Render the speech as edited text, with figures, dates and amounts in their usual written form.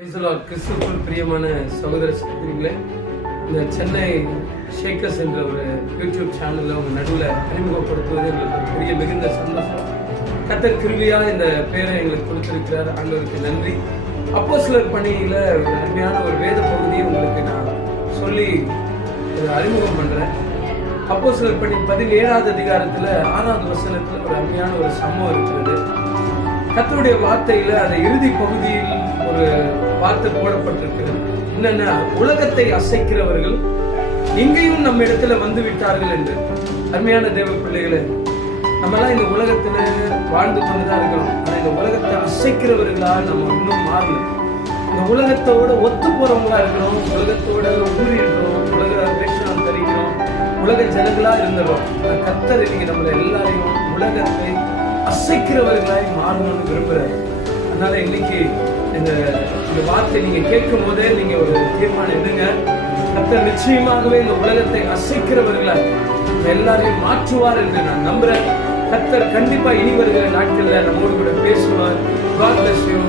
கிறிஸ்துவுக்குள் பிரியமான சகோதர சகோதரிகளே, இந்த சென்னை ஷேக்கர்ஸ் என்ற ஒரு யூடியூப் சேனலில் உங்கள் நடுவில் அறிமுகப்படுத்துவது எங்களுக்கு ஒரு பெரிய மிகுந்த சந்தோஷம். கர்த்தர் கிருபையாக இந்த பேரை எங்களுக்கு கொடுத்திருக்கிறார். ஆண்டவருக்கு நன்றி. அப்போஸ்தலர் பணியில் ஒரு அருமையான ஒரு வேத பகுதியை உங்களுக்கு நான் சொல்லி அறிமுகம் பண்ணுறேன். அப்போஸ்தலர் பணி 17வது அதிகாரத்தில் 6வது வசனத்தில் ஒரு அருமையான ஒரு சம்பவம் இருக்கிறது. கர்த்தருடைய வார்த்தையில அந்த இறுதி பகுதியில் ஒரு வார்த்தை போடப்பட்டிருக்கிறது. என்னன்னா, உலகத்தை அசைக்கிறவர்கள் இங்கேயும் நம்ம இடத்துல வந்து விட்டார்கள் என்று. அருமையான தேவ பிள்ளைகளே, நம்மலாம் இந்த உலகத்துல வாழ்ந்து கொண்டுதான் இருக்கிறோம். ஆனா இந்த உலகத்தை அசைக்கிறவர்களா நம்ம இன்னும் மாறல. இந்த உலகத்தோட ஒத்து போறவங்களா இருக்கிறோம், உலகத்தோட ஊறி இருக்கிறோம், உலக வேஷம் தரிக்கிறோம், உலக ஜனங்களா இருந்துடும். கர்த்தர் இன்னைக்கு நம்மள எல்லாரையும் உலகத்தை அசைக்கிறவர்களாய் மாறணும்னு விரும்புறாரு. அதனால இன்னைக்கு இந்த வார்த்தை நீங்க கேட்கும் போதே நீங்க ஒரு தீர்மானம் எடுங்க. கர்த்தர் நிச்சயமாகவே இந்த உலகத்தை அசைக்கிறவர்களாய் எல்லாரையும் மாற்றுவார் என்று நான் நம்புறேன். கர்த்தர் கண்டிப்பா இனி வருகிற நாட்கள்ல நம்மோடு கூட பேசுவார். God bless you.